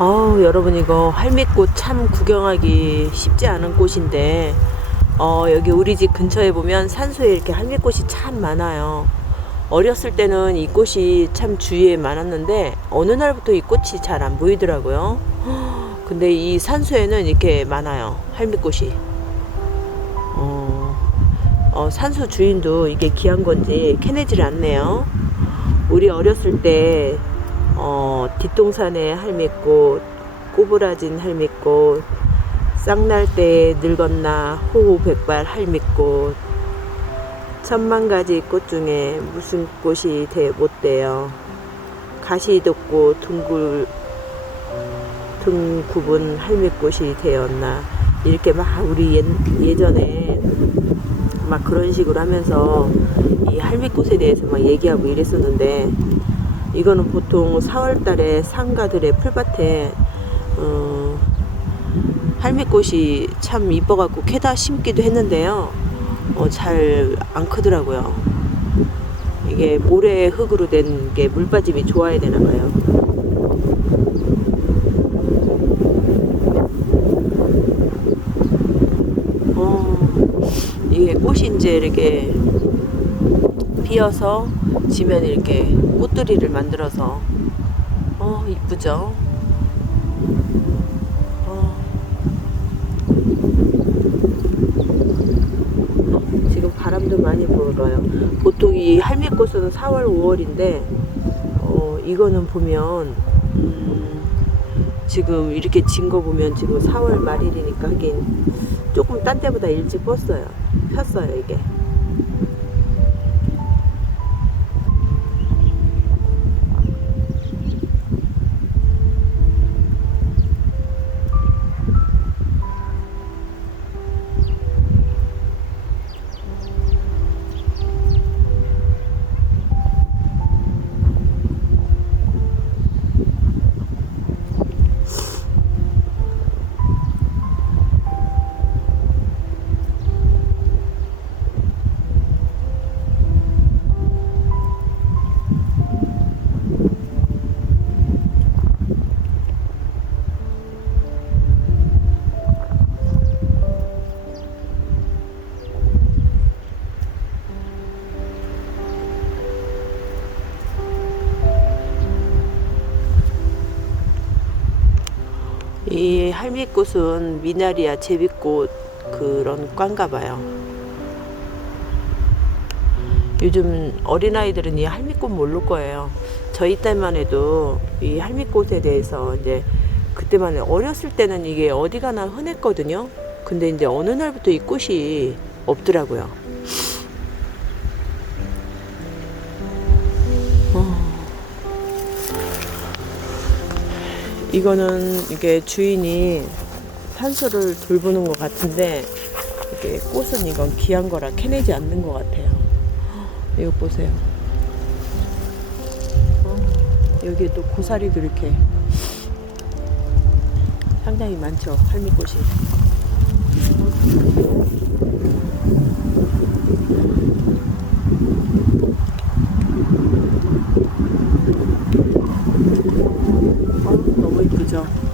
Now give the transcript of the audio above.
어우 여러분 이거 할미꽃 참 구경하기 쉽지 않은 꽃인데 어, 여기 우리 집 근처에 보면 산소에 이렇게 할미꽃이 참 많아요. 어렸을 때는 이 꽃이 참 주위에 많았는데 어느 날부터 이 꽃이 잘 안 보이더라고요. 근데 이 산소에는 이렇게 많아요 할미꽃이. 어, 어, 산소 주인도 이게 귀한 건지 캐내질 않네요. 우리 어렸을 때 어, 뒷동산에 할미꽃, 꼬부라진 할미꽃, 쌍날 때 늙었나 호호백발 할미꽃, 천만 가지 꽃 중에 무슨 꽃이 대, 못 돼요. 가시 돋고 둥글 등 굽은 할미꽃이 되었나 이렇게 막 우리 예, 예전에 막 그런 식으로 하면서 이 할미꽃에 대해서 막 얘기하고 이랬었는데 이거는 보통 4월 달에 상가들의 풀밭에 어, 할미꽃이 참 이뻐갖고 캐다 심기도 했는데요. 어, 잘 안 크더라고요. 이게 모래 흙으로 된 게 물빠짐이 좋아야 되나 봐요. 어, 이게 꽃이 이제 이렇게 피어서 지면 이렇게 꽃들이를 만들어서 어 이쁘죠? 어. 지금 바람도 많이 불어요. 보통 이 할미꽃은 4월, 5월인데 어 이거는 보면 음, 지금 이렇게 진 거 보면 지금 4월 말일이니까 하긴 조금 딴 때보다 일찍 폈어요. 폈어요 이게. 이 할미꽃은 미나리야 제비꽃 그런 꽝가 봐요. 요즘 어린아이들은 이 할미꽃 모를 거예요. 저희 때만 해도 이 할미꽃에 대해서 이제 그때만 해 어렸을 때는 이게 어디 가나 흔했거든요. 근데 이제 어느 날부터 이 꽃이 없더라고요. 이거는 이게 주인이 산소를 돌보는 것 같은데 이게 꽃은 이건 귀한 거라 캐내지 않는 것 같아요. 이거 보세요. 여기에 또 고사리도 이렇게 상당히 많죠. 할미꽃이. mundo.